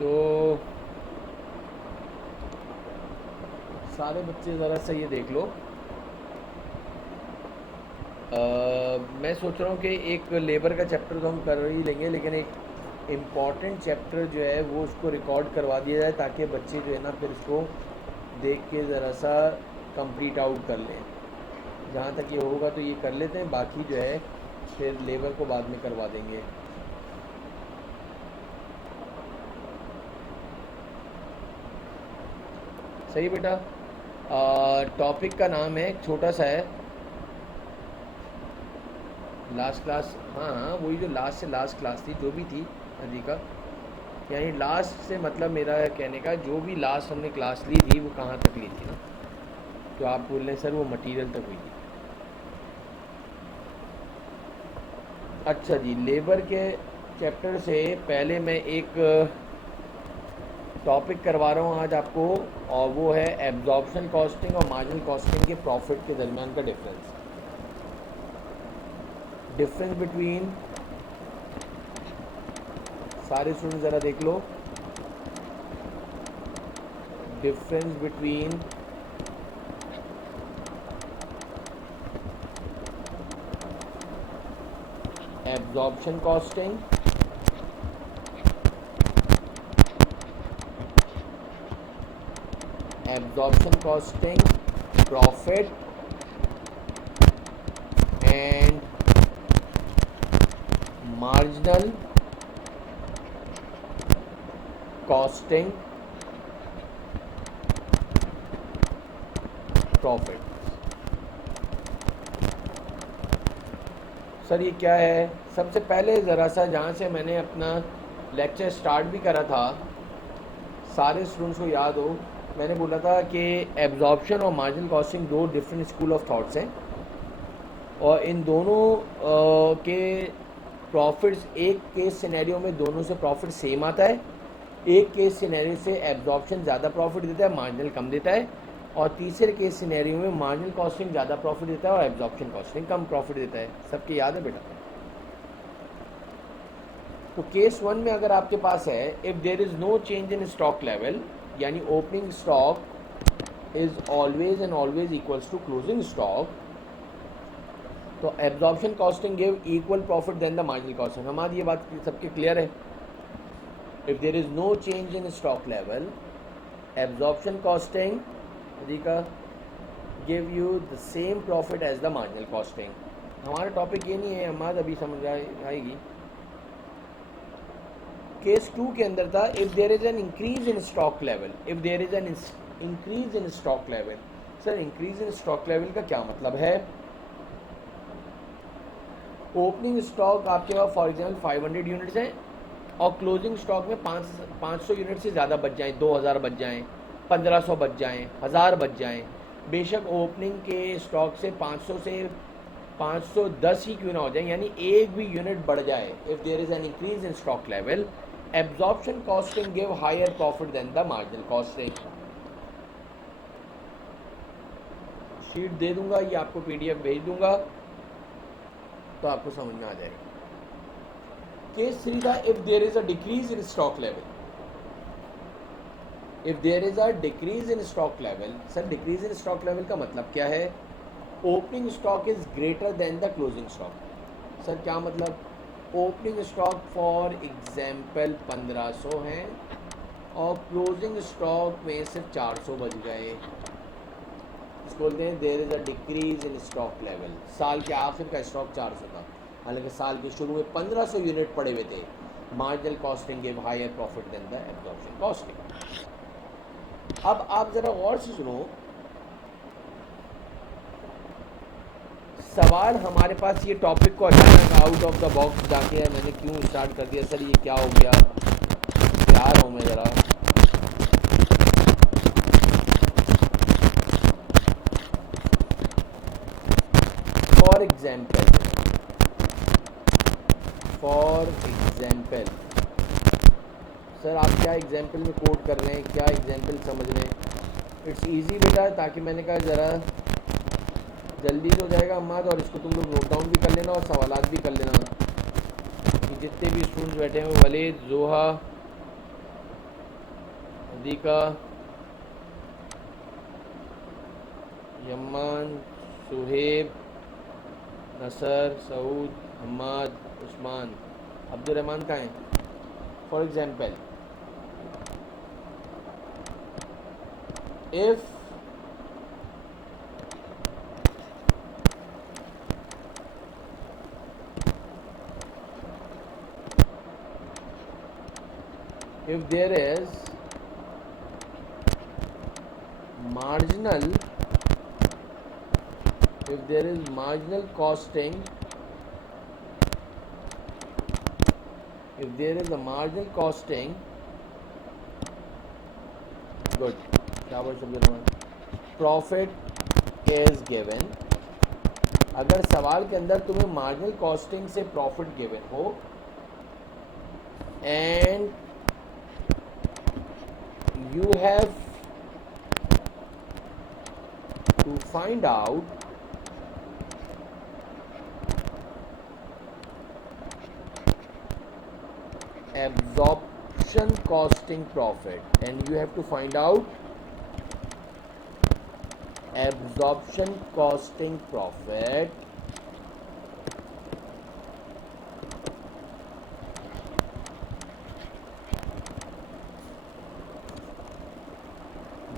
तो सारे बच्चे ज़रा सा ये देख लो। मैं सोच रहा हूँ कि एक लेबर का चैप्टर तो हम कर ही लेंगे, लेकिन एक इम्पॉर्टेंट चैप्टर जो है वो उसको रिकॉर्ड करवा दिया जाए, ताकि बच्चे जो है ना फिर इसको देख के ज़रा सा कंप्लीट आउट कर लें। जहाँ तक ये होगा तो ये कर लेते हैं, बाकी जो है फिर लेबर को बाद में करवा देंगे। सही बेटा। टॉपिक का नाम है, छोटा सा है, लास्ट क्लास। हाँ हाँ, वही जो लास्ट से लास्ट क्लास थी, जो भी थी अधिका, यानी लास्ट से मतलब मेरा कहने का जो भी लास्ट हमने क्लास ली थी वो कहाँ तक ली थी ना, तो आप बोल रहे हैं सर वो मटेरियल तक हुई थी। अच्छा जी, लेबर के चैप्टर से पहले मैं एक टॉपिक करवा रहा हूँ आज आपको, और वो है एब्जॉर्प्शन कॉस्टिंग और मार्जिनल कॉस्टिंग के प्रॉफिट के दरमियान का डिफरेंस बिटवीन। सारे स्टूडेंट ज़रा देख लो, difference between absorption costing profit and marginal costing profit. Sir ये क्या है? सबसे पहले ज़रा सा जहाँ से मैंने अपना लेक्चर स्टार्ट भी करा था, सारे स्टूडेंट्स को याद हो, मैंने बोला था कि एब्जॉर्प्शन और मार्जिनल कॉस्टिंग दो डिफरेंट स्कूल ऑफ थॉट्स हैं, और इन दोनों के प्रॉफिट्स, एक केस सिनेरियो में दोनों से प्रॉफिट सेम आता है, एक केस सिनेरियो से एब्जॉर्प्शन ज़्यादा प्रॉफिट देता है, मार्जिनल कम देता है, और तीसरे केस सिनेरियो में मार्जिनल कॉस्टिंग ज़्यादा प्रॉफिट देता है और एब्जॉर्प्शन कॉस्टिंग कम प्रॉफिट देता है। सबके याद है बेटा? तो केस वन में अगर आपके पास है, if there is no change in stock level, यानी opening stock is always and always equals to closing stock, तो absorption costing give equal profit then the marginal costing. हमारी ये बात सबके क्लियर है? If there is no change in stock level, absorption costing का give you the same profit as the marginal costing. हमारा topic ये नहीं है, हमारा अभी समझ आएगी। केस टू के अंदर था, if there is an increase in stock level, if there is an increase in stock level. Sir increase in stock level का क्या मतलब है? ओपनिंग स्टॉक आपके पास फॉर एग्जाम्पल 500 यूनिट्स हैं, और क्लोजिंग स्टॉक में 500 यूनिट से ज़्यादा बच जाएँ, 2000 बच जाएँ, 1500 बच जाएँ, 1000 बच जाएँ। बेशक ओपनिंग के स्टॉक से 500 से 510 ही क्यों ना हो जाए, यानी एक भी यूनिट बढ़ जाए, if there is an increase in stock level, absorption costing give higher profit then the marginal costing. Sheet दे दूंगा, ये आपको पीडीएफ भेज दूंगा, तो आपको समझ में आ जाएगा। केस थ्री था, if there is a decrease in stock level, if there is a decrease in stock level. Sir decrease in stock level का मतलब क्या है? Opening stock is greater than the closing stock. Sir क्या मतलब? Opening stock for example 1500 हैं, और closing stock में सिर्फ 400 बच गए, इसको बोलते हैं there is a decrease in stock level. साल के आखिर का स्टॉक 400 था, हालांकि साल के शुरू में 1500 यूनिट पड़े हुए थे। Marginal costing give higher profit then the absorption costing. अब आप जरा गौर से सुनो, सवाल हमारे पास ये टॉपिक को अचानक आउट ऑफ द बॉक्स जाके है, मैंने क्यों स्टार्ट कर दिया सर, ये क्या हो गया? तैयार हूँ मैं ज़रा। फॉर एग्जाम्पल सर आप क्या एग्जाम्पल में कोट कर रहे हैं, क्या एग्जाम्पल समझ रहे हैं? इट्स इजी बेटा, ताकि मैंने कहा ज़रा जल्दी हो जाएगा अम्माद, और इसको तुम लोग नोट डाउन भी कर लेना और सवालात भी कर लेना, कि जितने भी स्टूडेंट्स बैठे हैं, वलीद, जोहा, सिद्दीका, यमन, सुहेब, नसर, सऊद, हम्माद, उस्मान, अब्दुलरहमान कहाँ हैं? For example, if there is marginal costing, good, शाबाश अब्दुलरहमान, प्रॉफिट इज गिवन, अगर सवाल के अंदर तुम्हें मार्जिनल कॉस्टिंग से प्रॉफिट गिवन हो and you have to find out absorption costing profit and you have to find out absorption costing profit,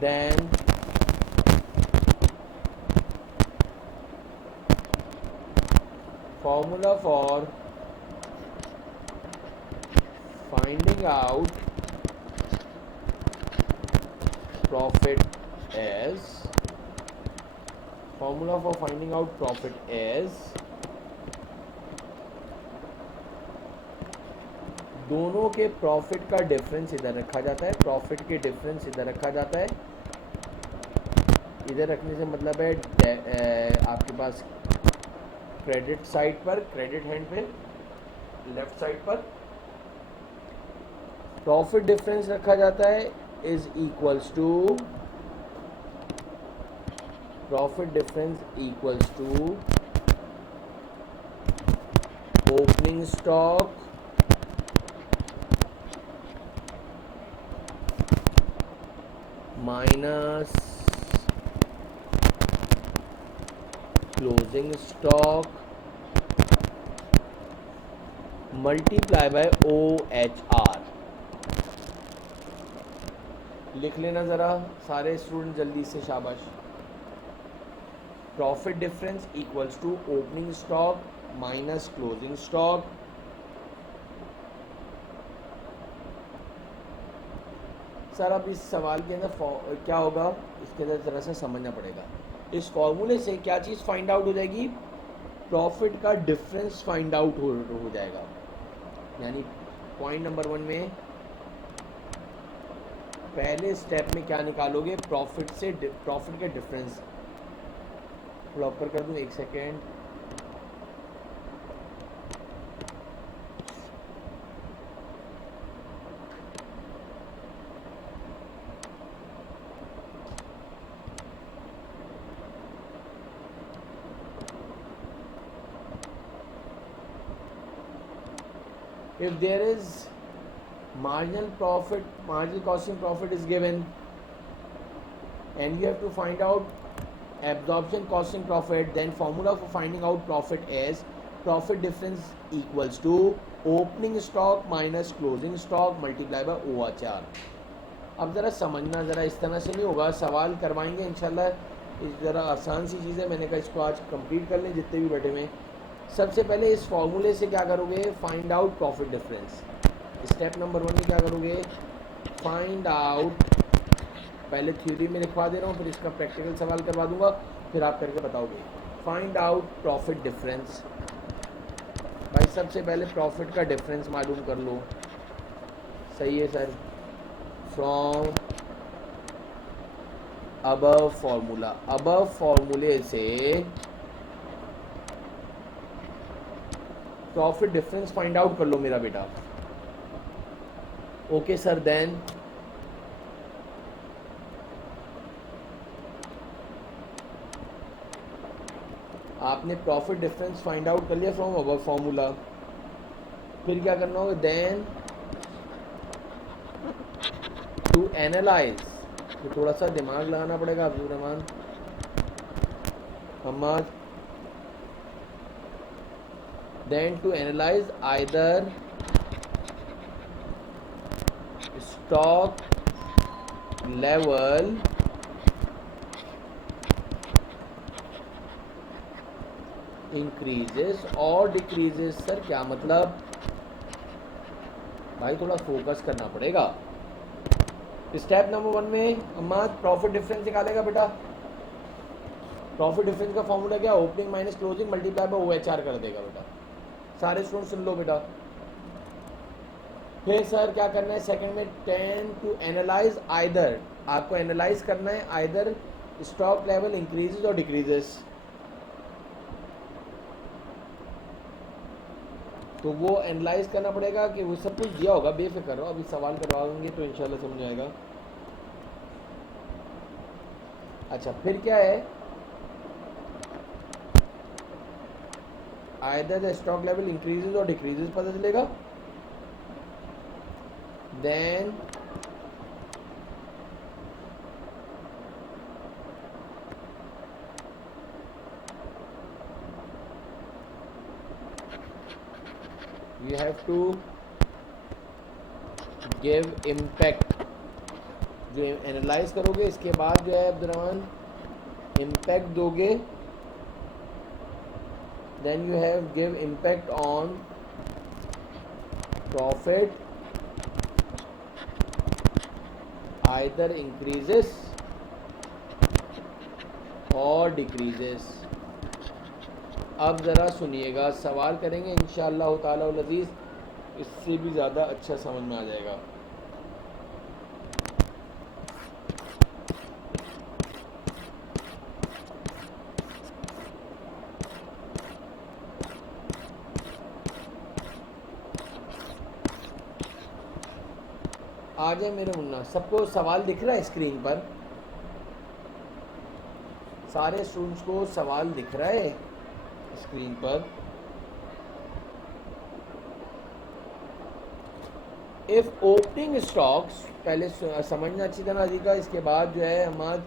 then formula for finding out profit is दोनों के profit का डिफरेंस इधर रखा जाता है, profit के डिफरेंस इधर रखा जाता है, इधर रखने से मतलब है आपके पास क्रेडिट साइड पर, क्रेडिट हैंड पे लेफ्ट साइड पर प्रॉफिट डिफरेंस रखा जाता है is equals to profit difference equals to opening stock minus closing stock multiply by OHR। लिख लेना ज़रा सारे स्टूडेंट जल्दी से, शाबाश। Profit difference equals to opening stock minus closing stock sir अब इस सवाल के अंदर क्या होगा, इसके अंदर ज़रा सा समझना पड़ेगा। इस फॉर्मूले से क्या चीज़ फाइंड आउट हो जाएगी, प्रॉफिट का डिफरेंस फाइंड आउट हो जाएगा। यानी पॉइंट नंबर 1 में पहले स्टेप में क्या निकालोगे, प्रॉफिट के डिफरेंस। थोड़ा ऊपर कर दूँ, 1 second. If there is marginal costing profit is given and you have to find out absorption costing profit, then formula for finding out profit is profit difference equals to opening stock minus closing stock multiplied by OHR। अब ज़रा समझना, ज़रा इस तरह से नहीं होगा, सवाल करवाएंगे इंशाल्लाह। ज़रा आसान सी चीज़ है, मैंने कहा इसको आज कंप्लीट कर लें जितने भी बैठे हुए। सबसे पहले इस फॉर्मूले से क्या करोगे, find out profit difference. Step number 1 में क्या करोगे, फाइंड आउट, पहले थ्योरी में लिखवा दे रहा हूँ, फिर इसका प्रैक्टिकल सवाल करवा दूंगा, फिर आप करके बताओगे। Find out profit difference. भाई सबसे पहले प्रॉफिट का डिफरेंस मालूम कर लो। सही है sir. From above formula, above फॉर्मूले से प्रॉफिट डिफरेंस फाइंड आउट कर लो मेरा बेटा। ओके सर, देन आपने प्रॉफिट डिफरेंस फाइंड आउट कर लिया फ्रॉम अबव फॉर्मूला। फिर क्या करना होगा, देन टू एनालाइज, तो थोड़ा सा दिमाग लगाना पड़ेगा Abdul Rahman Hammad, then to analyse either stock level increases और डिक्रीजेस। सर क्या मतलब, भाई थोड़ा फोकस करना पड़ेगा। स्टेप नंबर 1 में अम्मा प्रॉफिट डिफरेंस निकालेगा बेटा। प्रॉफिट डिफरेंस का फॉर्मूला क्या, opening minus closing multiply by OHR कर देगा बेटा। सारे स्टूडेंट सुन लो बेटा। फिर सर क्या करना है सेकंड में, 10 टू एनालाइज आइदर, आपको एनालाइज करना है आइदर स्टॉक लेवल इंक्रीजेस और डिक्रीजेस। तो वो एनालाइज करना पड़ेगा कि वो सब कुछ दिया होगा, बेफिक्र रहो, अभी सवाल करवाएंगे तो इंशाल्लाह समझ आएगा। अच्छा फिर क्या है, either the stock level increases और डिक्रीजेस पता चलेगा। Then you have to give impact, जो एनालाइज करोगे इसके बाद जो है अब्दुर्रहमान इम्पैक्ट दोगे, then you have give impact on profit either increases और डिक्रीजेस। अब ज़रा सुनिएगा, सवाल करेंगे इंशाअल्लाह ताला अल अज़ीज़, इससे भी ज़्यादा अच्छा समझ में आ जाएगा। आ जाए मेरे मुन्ना, सबको सवाल दिख रहा है स्क्रीन पर, सारे स्टूडेंट्स को सवाल दिख रहा है स्क्रीन पर। इफ ओपनिंग स्टॉक्स, पहले समझना अच्छी तरह का, इसके बाद जो है हमारा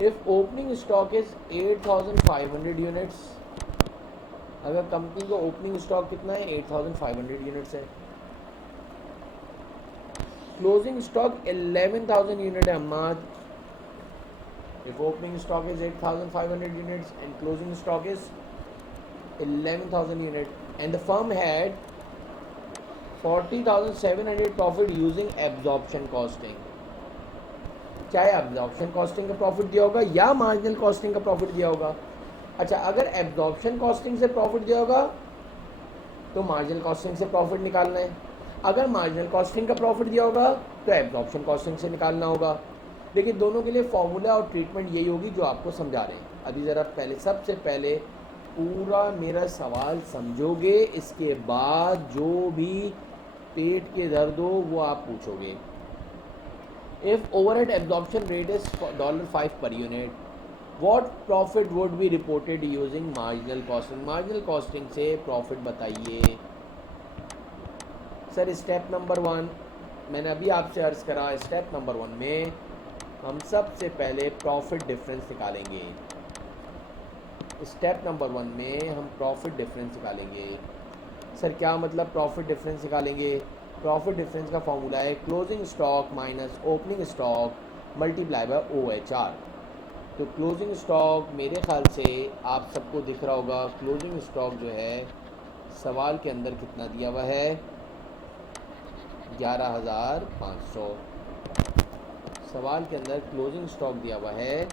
if opening stock is 8500 units, अगर कंपनी का ओपनिंग स्टॉक कितना है 8500 यूनिट्स है, क्लोजिंग स्टॉक 11000 यूनिट है Ammad. If opening stock is 8500 units and closing stock is 11000 units and the firm had 40700 profit using absorption costing, चाहे absorption costing का profit दिया होगा या मार्जिनल कॉस्टिंग का प्रॉफिट दिया होगा। अच्छा अगर absorption costing से प्रॉफिट दिया होगा तो मार्जिनल कॉस्टिंग से प्रॉफिट निकालना है, अगर मार्जिनल कॉस्टिंग का प्रॉफिट दिया होगा तो absorption costing से निकालना होगा। लेकिन दोनों के लिए फॉर्मूला और ट्रीटमेंट यही होगी जो आपको समझा रहे हैं। अभी ज़रा पहले, सबसे पहले पूरा मेरा सवाल समझोगे, इसके बाद जो भी पेट के दर्द हो वो आप पूछोगे। If overhead absorption rate is $5 per unit, what profit would be reported using marginal costing. Marginal costing से प्रॉफिट बताइए। सर स्टेप नंबर 1 मैंने अभी आपसे अर्ज़ करा, स्टेप नंबर 1 में हम सबसे पहले प्रॉफिट डिफरेंस निकालेंगे। स्टेप नंबर 1 में हम प्रॉफिट डिफरेंस निकालेंगे। सर क्या मतलब प्रॉफिट डिफरेंस निकालेंगे, प्रॉफिट डिफरेंस का फॉर्मूला है closing stock minus opening stock multiply by OHR। तो क्लोजिंग स्टॉक मेरे ख्याल से आप सबको दिख रहा होगा, क्लोजिंग स्टॉक जो है सवाल के अंदर कितना दिया हुआ है 11500, सवाल के अंदर क्लोजिंग स्टॉक दिया हुआ है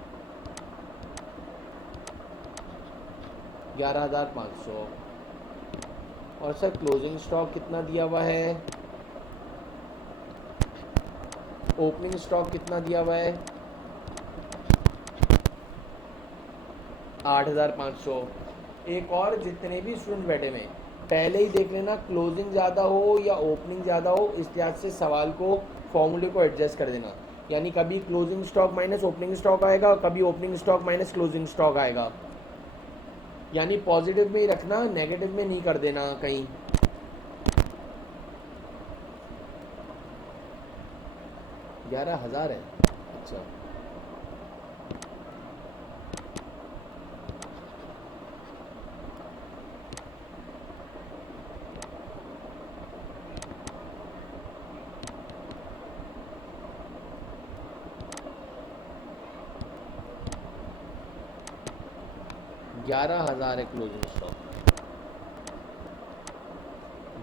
11500। और सर क्लोजिंग स्टॉक कितना दिया हुआ है, ओपनिंग स्टॉक कितना दिया हुआ है 8500। एक और जितने भी स्टूडेंट बैठे हुए पहले ही देख लेना, क्लोजिंग ज़्यादा हो या ओपनिंग ज़्यादा हो इस लिहाज से सवाल को फॉर्मूले को एडजस्ट कर देना। यानी कभी closing stock minus opening stock आएगा, कभी opening stock minus closing stock आएगा। यानी पॉजिटिव में ही रखना, नेगेटिव में नहीं कर देना कहीं। ग्यारह हज़ार है, अच्छा। ग्यारह हज़ार है closing stock.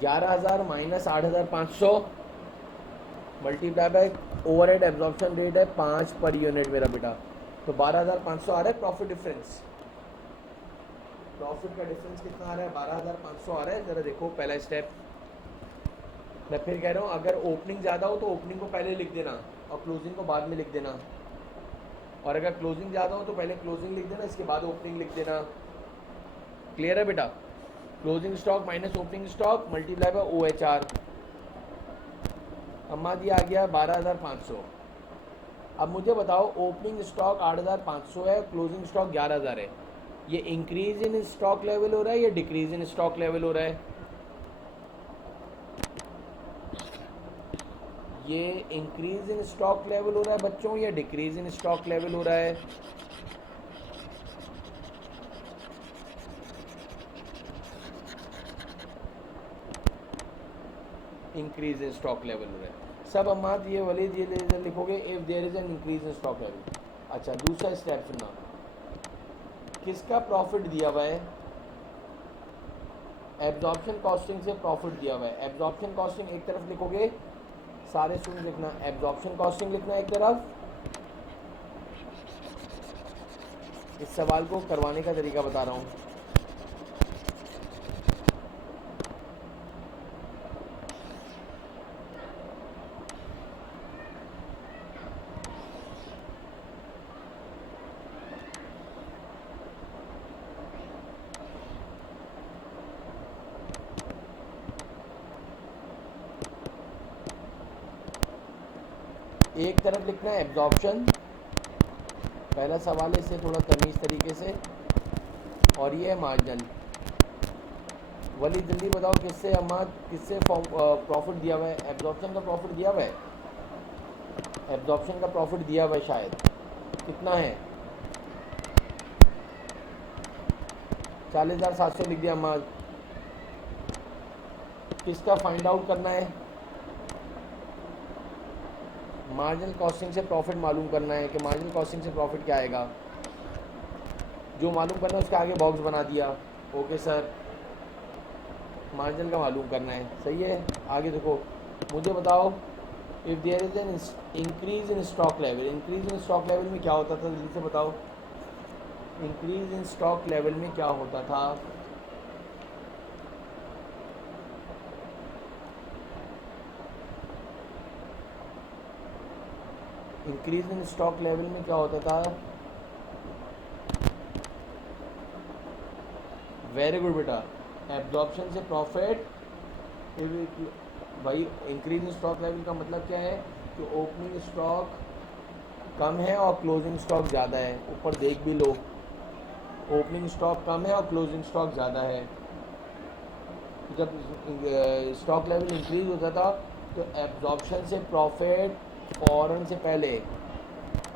11,000 minus 8,500 multiply by overhead absorption rate है 5 पर यूनिट मेरा बेटा, तो 12,500 आ रहा है प्रॉफिट डिफरेंस। प्रॉफिट का डिफरेंस कितना आ रहा है? 12,500 आ रहा है। ज़रा देखो पहला स्टेप, मैं फिर कह रहा हूँ, अगर ओपनिंग ज़्यादा हो तो ओपनिंग को पहले लिख देना और क्लोजिंग को बाद में लिख देना, और अगर क्लोजिंग ज़्यादा हो तो पहले क्लोजिंग लिख देना, इसके बाद ओपनिंग लिख देना। क्लियर है बेटा? Closing stock minus opening stock multiply by OHR। अम्मा जी आ गया 12,500। अब मुझे बताओ, ओपनिंग स्टॉक 8,500 है, क्लोजिंग स्टॉक 11,000 है, ये इंक्रीज इन स्टॉक लेवल हो रहा है या डिक्रीज इन स्टॉक लेवल हो रहा है? ये इंक्रीज इन स्टॉक लेवल हो रहा है बच्चों या डिक्रीज इन स्टॉक लेवल हो रहा है? इंक्रीज इन स्टॉक लेवल हो रहा है सब। अम्मा ये वाले ये लिखोगे if there is an increase in stock level. अच्छा, दूसरा स्टेप सुनना, किसका प्रॉफिट दिया हुआ है? एब्जॉर्प्शन कॉस्टिंग से प्रॉफिट दिया हुआ है। एब्जॉर्प्शन कॉस्टिंग एक तरफ लिखोगे, सारे स्टूडेंट लिखना, एब्जॉर्प्शन कॉस्टिंग लिखना एक तरफ। इस सवाल को करवाने का तरीका बता रहा हूँ। एक तरफ लिखना है एब्जॉर्प्शन, पहला सवाल है, इसे थोड़ा तमीज़ तरीके से, और ये है मार्जिन। वली जल्दी बताओ किससे अम्मा, किससे प्रॉफिट दिया हुआ है? एब्जॉर्प्शन का प्रॉफिट दिया हुआ है, एब्जॉर्प्शन का प्रॉफिट दिया हुआ है शायद, कितना है? 40,700 लिख दिया अम्मा। किसका फाइंड आउट करना है? मार्जिनल कॉस्टिंग से प्रॉफिट मालूम करना है कि मार्जिनल कॉस्टिंग से प्रॉफिट क्या आएगा। जो मालूम करना है उसका आगे बॉक्स बना दिया। ओके सर, मार्जिनल का मालूम करना है, सही है। आगे देखो, मुझे बताओ, if there is an increase in stock level, increase in stock level में क्या होता था? जल्दी से बताओ, इंक्रीज इन स्टॉक लेवल में क्या होता था? इंक्रीज इन स्टॉक लेवल में क्या होता था? वेरी गुड बेटा, एब्जॉर्प्शन से प्रॉफिट। भाई इंक्रीज इन स्टॉक लेवल का मतलब क्या है कि ओपनिंग स्टॉक कम है और क्लोजिंग स्टॉक ज़्यादा है। ऊपर देख भी लो, ओपनिंग स्टॉक कम है और क्लोजिंग स्टॉक ज़्यादा है। जब स्टॉक लेवल इंक्रीज होता था तो एब्जॉर्प्शन से प्रॉफिट फ़ौरन से पहले,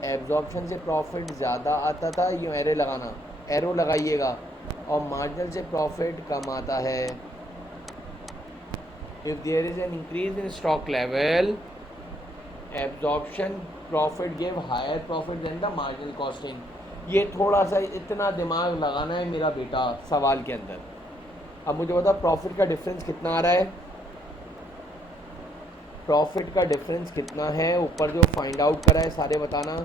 एब्जॉर्प्शन से प्रॉफिट ज़्यादा आता था, ये एरो लगाना, एरो लगाइएगा, और मार्जिनल से प्रॉफिट कम आता है। If there is an increase in stock level, absorption profit give higher profit then the marginal costing. ये थोड़ा सा इतना दिमाग लगाना है मेरा बेटा सवाल के अंदर। अब मुझे बता, प्रॉफिट का डिफरेंस कितना आ रहा है? प्रॉफिट का डिफरेंस कितना है? ऊपर जो फाइंड आउट करा है सारे बताना।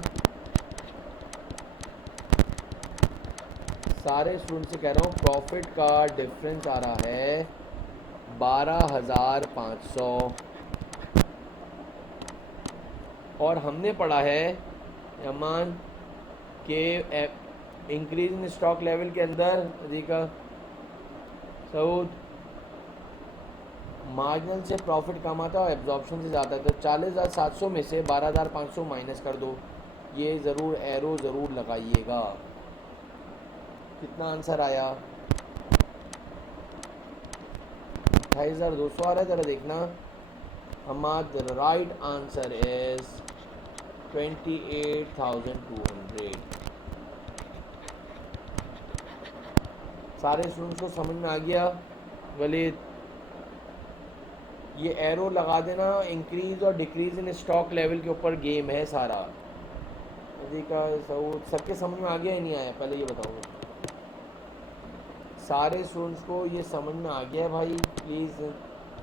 सारे स्टूडेंट से कह रहा हूँ, प्रॉफिट का डिफरेंस आ रहा है 12,500, और हमने पढ़ा है यमान के इंक्रीज इन स्टॉक लेवल के अंदर देखा सऊद, मार्जिनल से प्रॉफिट कम आता है और एब्जॉर्प्शन से ज़्यादा है। तो 40,700 में से 12,500 माइनस कर दो, ये ज़रूर एरो ज़रूर लगाइएगा। कितना आंसर आया? 28,200 आ रहा है, ज़रा देखना। हमाद राइट आंसर इज 28,200। सारे स्टूडेंट्स को समझ में आ गया? वलीद, ये एरो लगा देना, इंक्रीज और डिक्रीज इन स्टॉक लेवल के ऊपर गेम है सारा। का सबके समझ में आ गया या नहीं आया, पहले ये बताऊँ। सारे स्टूडेंट्स को ये समझ में आ गया है भाई? प्लीज़,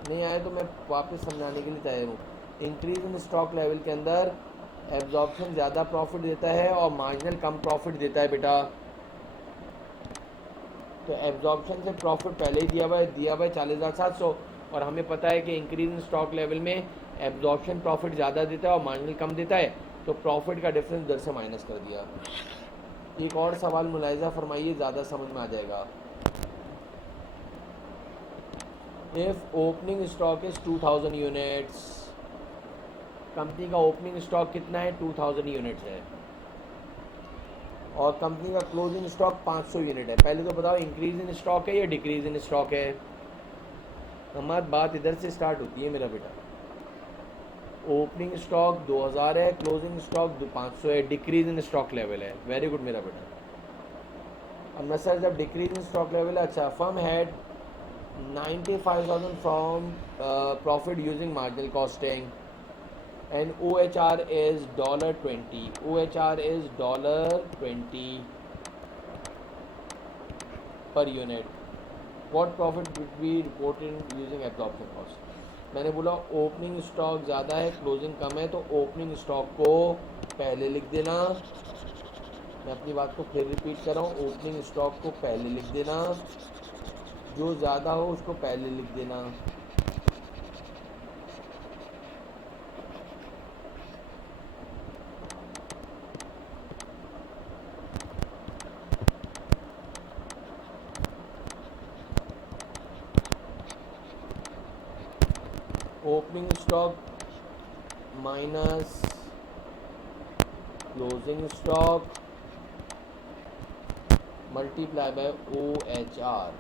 नहीं आया तो मैं वापस समझाने के लिए तैयार हूँ। इंक्रीज इन स्टॉक लेवल के अंदर एब्जॉर्प्शन ज़्यादा प्रॉफिट देता है और मार्जिनल कम प्रॉफिट देता है बेटा। तो एब्जॉर्प्शन से प्रॉफिट पहले ही दिया हुआ है 40,700, और हमें पता है कि इंक्रीज इन स्टॉक लेवल में एब्जॉर्प्शन प्रॉफिट ज़्यादा देता है और मार्जिनल कम देता है, तो प्रॉफिट का डिफरेंस इधर से माइनस कर दिया। एक और सवाल मुलाहिजा फरमाइए, ज़्यादा समझ में आ जाएगा। If opening stock is 2000 units, company का ओपनिंग स्टॉक कितना है? 2000 यूनिट्स है, और कंपनी का क्लोजिंग स्टॉक 500 यूनिट है। पहले तो बताओ इंक्रीज इन स्टॉक है या डिक्रीज इन स्टॉक है? हमारी बात इधर से स्टार्ट होती है मेरा बेटा। ओपनिंग स्टॉक 2000 है, क्लोजिंग स्टॉक 500 है, डिक्रीज इन स्टॉक लेवल है। वेरी गुड मेरा बेटा। अब मैं सर जब डिक्रीज इन स्टॉक लेवल है, अच्छा, firm had 95,000 from profit using marginal costing and OHR is $20. OHR is $20 per unit. What profit would be reported using absorption cost? मैंने बोला ओपनिंग स्टॉक ज़्यादा है, क्लोजिंग कम है, तो ओपनिंग स्टॉक को पहले लिख देना। मैं अपनी बात को फिर रिपीट कर रहा हूँ, ओपनिंग स्टॉक को पहले लिख देना, जो ज़्यादा हो उसको पहले लिख देना। Opening stock minus closing stock multiply by OHR।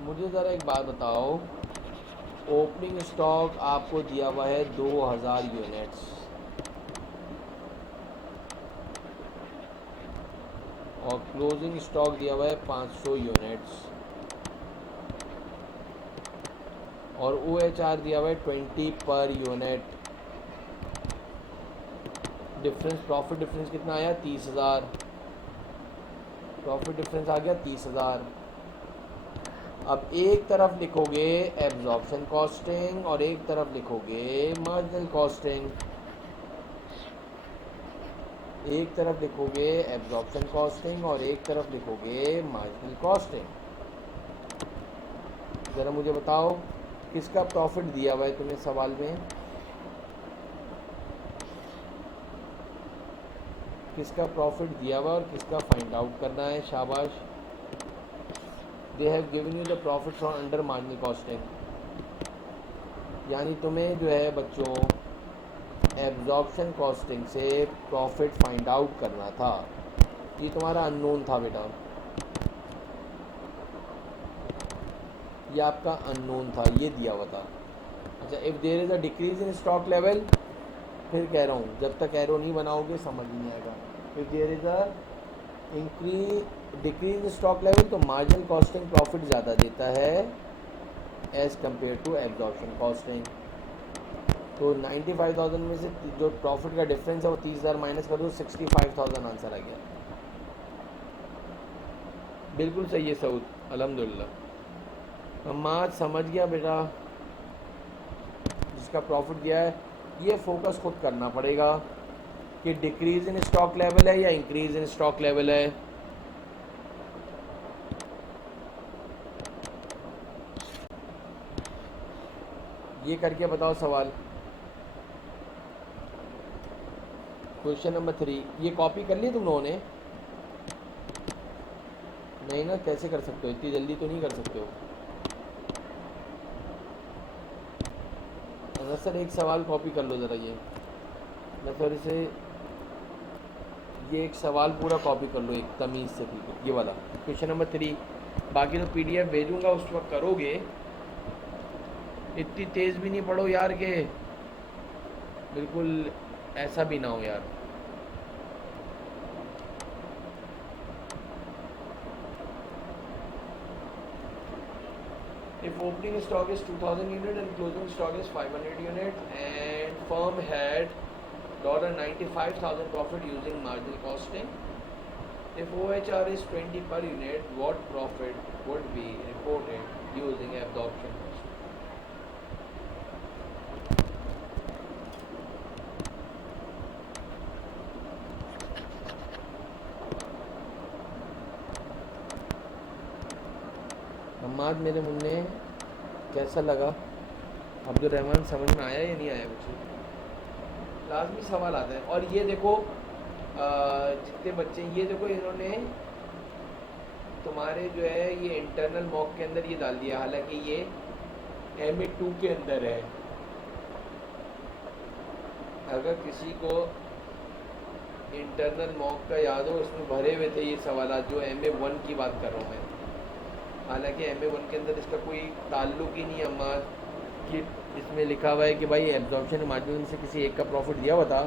मुझे ज़रा एक बात बताओ, ओपनिंग स्टॉक आपको दिया हुआ है 2000 यूनिट्स, और क्लोजिंग स्टॉक दिया हुआ है 500 यूनिट्स, और OHR दिया हुआ है 20 per unit. Difference, profit difference कितना आया? 30,000। प्रॉफिट डिफरेंस आ गया 30,000। अब एक तरफ लिखोगे एब्जॉर्प्शन कॉस्टिंग और एक तरफ लिखोगे मार्जिनल कॉस्टिंग। एक तरफ लिखोगे एब्जॉर्प्शन कॉस्टिंग और एक तरफ लिखोगे मार्जिनल कॉस्टिंग। ज़रा मुझे बताओ किसका प्रॉफिट दिया हुआ है तुम्हें सवाल में? किसका प्रॉफिट दिया हुआ और किसका फाइंड आउट करना है। शाबाश। They have given you the profit from under marginal costing, यानी तुम्हें जो है बच्चों एब्जॉर्प्शन कॉस्टिंग से प्रॉफिट फाइंड आउट करना था। ये तुम्हारा अननोन था बेटा, ये आपका अननोन था, ये दिया हुआ था। अच्छा, if there is a decrease in stock level, फिर कह रहा हूँ जब तक एरो नहीं बनाओगे समझ नहीं आएगा। If there is a decrease in stock level, तो मार्जिनल कॉस्टिंग प्रॉफिट ज़्यादा देता है as compare to absorption costing. तो 95,000 में से जो प्रॉफिट का डिफरेंस है वो 30,000 माइनस कर दो, 65,000 आंसर आ गया। बिल्कुल सही है सऊद, अल्हम्दुलिल्लाह। अम्मा समझ गया बेटा, जिसका प्रॉफिट दिया है ये फोकस खुद करना पड़ेगा कि डिक्रीज इन स्टॉक लेवल है या इंक्रीज इन स्टॉक लेवल है। ये करके बताओ सवाल। क्वेश्चन नंबर 3, ये कॉपी कर ली तुम लोगों ने? नहीं ना, कैसे कर सकते हो, इतनी जल्दी तो नहीं कर सकते हो। सर एक सवाल कॉपी कर लो ज़रा, ये मैं थोड़ी से ये एक सवाल पूरा कॉपी कर लो एक तमीज़ से, बिल्कुल ये वाला क्वेश्चन नंबर 3। बाकी तो पीडीएफ भेजूंगा उस वक्त करोगे। इतनी तेज़ भी नहीं पढ़ो यार के बिल्कुल ऐसा भी ना हो यार। If opening stock is 2000 unit and closing stock is 500 unit and firm had $95,000 profit using marginal costing, if OHR is 20 per unit, what profit would be reported using absorption cost? Hammad मेरे मुन्ने कैसा लगा? अब्दुल रहमान समझ में आया या नहीं आया? कुछ लाजमी सवाल आता है। और ये देखो जितने बच्चे ये देखो इन्होंने तुम्हारे जो है ये इंटरनल मॉक के अंदर ये डाल दिया, हालांकि ये MA2 के अंदर है। अगर किसी को इंटरनल मॉक का याद हो, इसमें भरे हुए थे ये सवाल जो MA1 की बात कर रहा हूँ मैं। हालांकि MA1 के अंदर इसका कोई ताल्लुक ही नहीं है अम्मा कि इसमें लिखा हुआ है कि भाई एब्जॉर्प्शन मार्जिन से किसी एक का प्रॉफिट दिया हुआ था।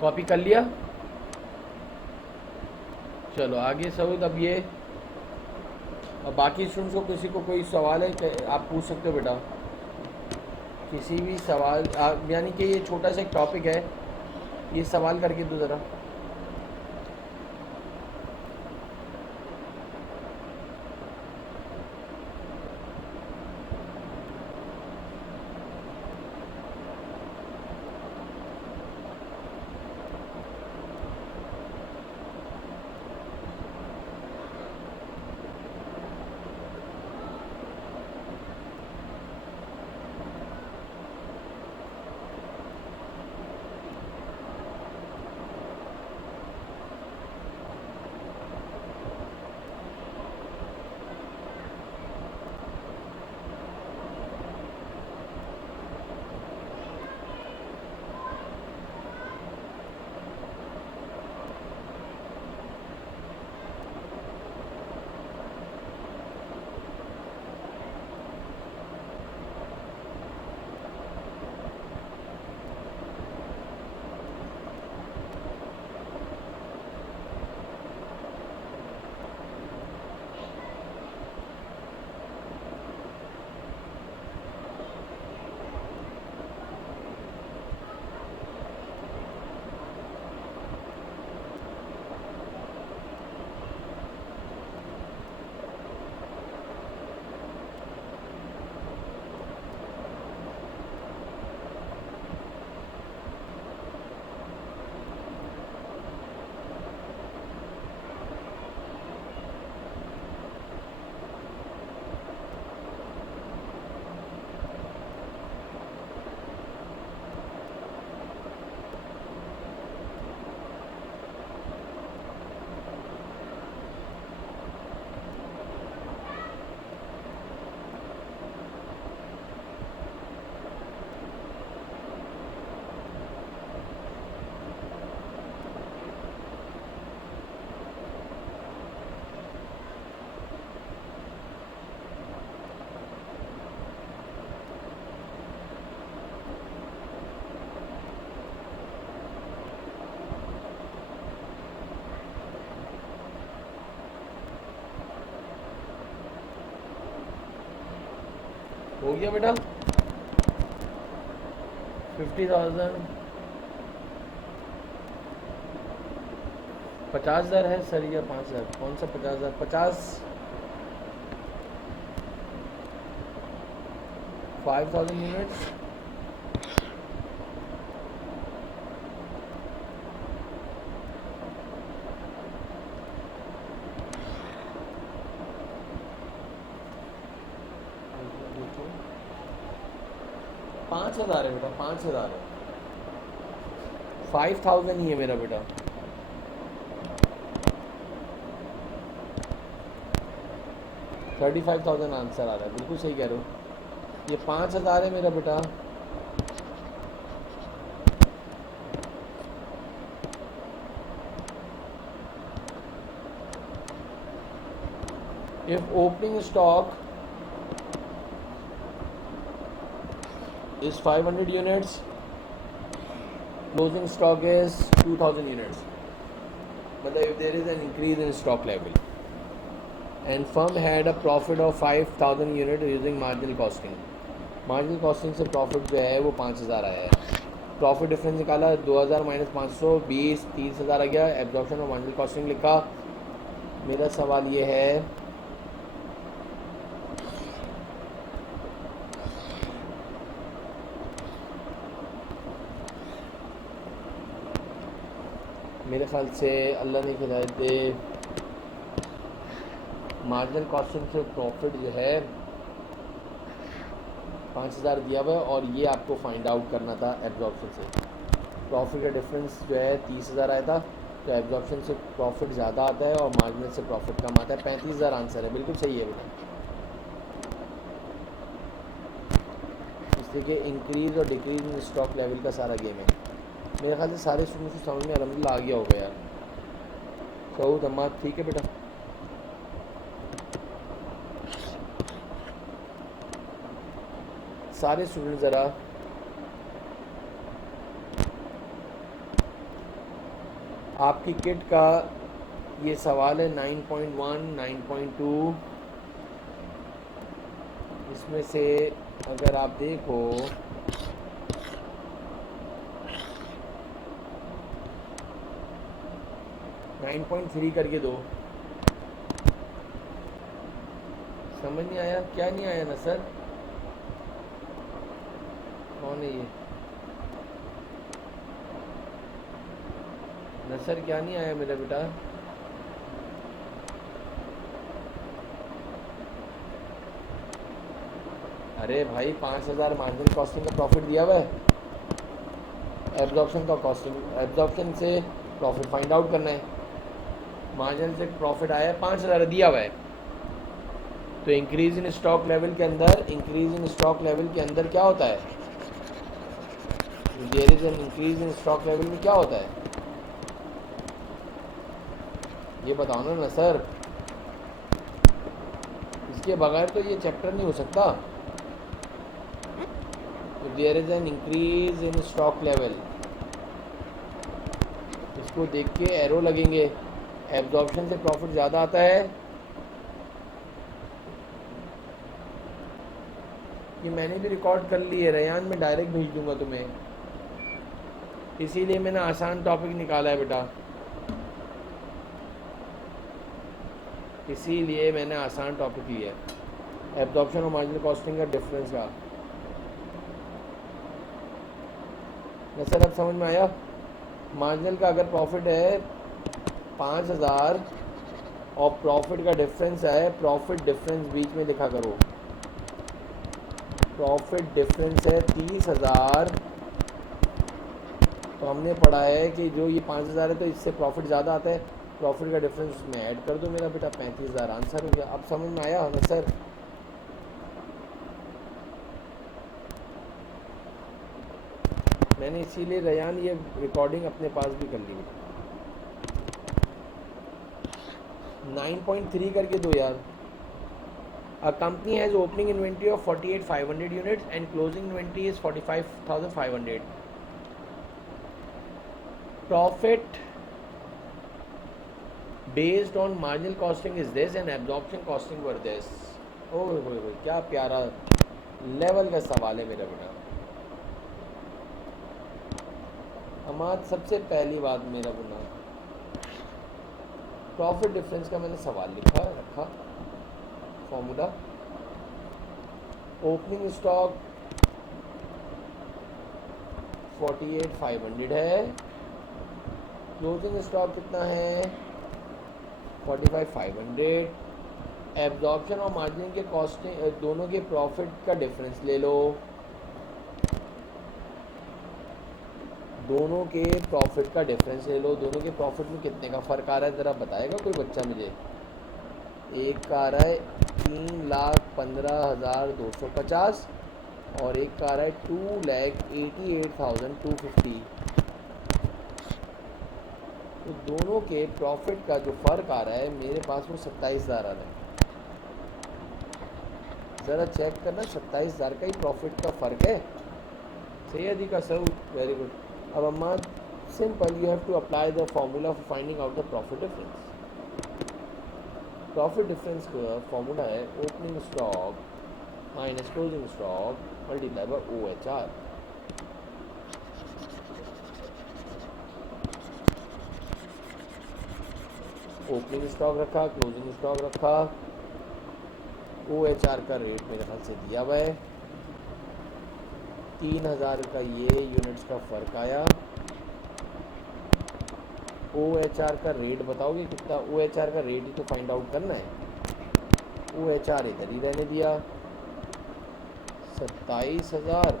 कॉपी कर लिया? चलो आगे सऊद। अब ये अब बाकी स्टूडेंट्स को किसी को कोई सवाल है आप पूछ सकते हो बेटा, किसी भी सवाल। यानी कि ये छोटा सा एक टॉपिक है, ये सवाल करके दो ज़रा। हो गया बेटा 50,000 50,000 है सर या 5,000 कौन सा 50,000 5,000 यूनिट्स पाँच हज़ार है बेटा 5,000 है 5,000 ही है मेरा बेटा 35,000 आंसर आ रहा है बिल्कुल सही कह रहे हो ये 5,000 है मेरा बेटा if opening stock is 500 units closing stock is 2,000 units but if there is an increase in stock level and firm had a profit of 5,000 units using marginal costing से प्रॉफिट जो है वो 5,000 आया है प्रॉफिट डिफरेंस निकाला 2,000 minus 500 20 30,000 आ गया absorption और marginal costing लिखा मेरा सवाल ये है मेरे ख्याल से अल्लाह ने हिदायत दे मार्जिनल कॉस्टिंग से प्रॉफिट जो है 5,000 दिया हुआ है और ये आपको फाइंड आउट करना था एब्जॉर्प्शन से प्रॉफिट का डिफरेंस जो है 30,000 आया था तो एब्जॉर्प्शन से प्रॉफिट ज़्यादा आता है और मार्जिनल से प्रॉफिट कम आता है 35,000 आंसर है बिल्कुल सही है बेटा इसलिए कि इंक्रीज़ और डिक्रीज इन स्टॉक लेवल का सारा गेम है मेरे ख्याल से सारे स्टूडेंट्स को समझ में अलहमदिल्ला आ गया होगा यार सऊद अम्मा ठीक है बेटा सारे स्टूडेंट ज़रा आपकी किट का ये सवाल है 9.1 9.2 इसमें से अगर आप देखो नाइन पॉइंट 3 करके दो समझ नहीं आया क्या नहीं आया ना सर कौन है ये ना सर क्या नहीं आया मेरा बेटा अरे भाई 5,000 मार्जिनल कॉस्टिंग का प्रॉफिट दिया हुआ है एब्जॉर्प्शन का कॉस्टिंग एब्जॉर्प्शन से प्रॉफिट फाइंड आउट करना है मार्जिन से प्रॉफिट आया है 5,000 दिया हुआ है तो इंक्रीज इन स्टॉक लेवल के अंदर क्या होता है there is an increase in stock level में क्या होता है ये बताओ ना सर इसके बगैर तो ये चैप्टर नहीं हो सकता there is an increase in stock level इसको देख के एरो लगेंगे एब्जॉर्प्शन से प्रॉफिट ज़्यादा आता है ये मैंने भी रिकॉर्ड कर ली है रेयान में डायरेक्ट भेज दूंगा तुम्हें इसीलिए मैंने आसान टॉपिक निकाला है बेटा इसीलिए मैंने आसान टॉपिक लिया है एब्जॉर्प्शन और मार्जिनल कॉस्टिंग का डिफरेंस का सर अब समझ में आया मार्जिनल का अगर प्रॉफिट है 5,000 और प्रॉफिट का डिफरेंस है प्रॉफिट डिफरेंस बीच में लिखा करो प्रॉफिट डिफरेंस है 30,000 तो हमने पढ़ा है कि जो ये 5,000 है तो इससे प्रॉफिट ज़्यादा आता है प्रॉफिट का डिफरेंस उसमें ऐड कर दो मेरा बेटा 35,000 आंसर हो गया अब समझ में आया ना सर मैंने इसीलिए रयान ये रिकॉर्डिंग अपने पास भी कर ली 9.3 करके दो यार A company has opening inventory of 48,500 units and closing inventory is 45,500. Profit based on marginal costing is this and absorption costing were this. Oh क्या प्यारा लेवल का सवाल है मेरा बेटा। हमारा सबसे पहली बात मेरा गुना, प्रॉफिट डिफरेंस का मैंने सवाल लिखा रखा। फॉर्मूला ओपनिंग स्टॉक 48,500 है, क्लोजिंग स्टॉक कितना है 45,500। एब्जॉर्प्शन और मार्जिन के कॉस्टिंग दोनों के प्रॉफिट का डिफरेंस ले लो, दोनों के प्रॉफिट का डिफरेंस ले लो। दोनों के प्रॉफिट में कितने का फ़र्क आ रहा है ज़रा बताएगा कोई बच्चा मुझे। एक का आ रहा है 3,15,250 और एक का आ रहा है 2,88,250। तो दोनों के प्रॉफिट का जो फ़र्क आ रहा है मेरे पास वो 27,000 आ रहा है। ज़रा चेक करना, 27,000 का ही प्रॉफिट का फ़र्क है। सही है का सर, वेरी गुड। अब अम्मा simple, you have to apply the formula for finding out the profit difference. Profit difference का फॉर्मूला है opening stock minus closing stock multiply by OHR। Opening stock रखा, क्लोजिंग स्टॉक रखा, OHR का rate मेरे ख्याल से दिया हुआ है 3,000 का, ये यूनिट्स का फ़र्क आया। OHR का रेट बताओगे कितना, OHR का रेट ही तो फाइंड आउट करना है। OHR इधर ही रहने दिया, 27,000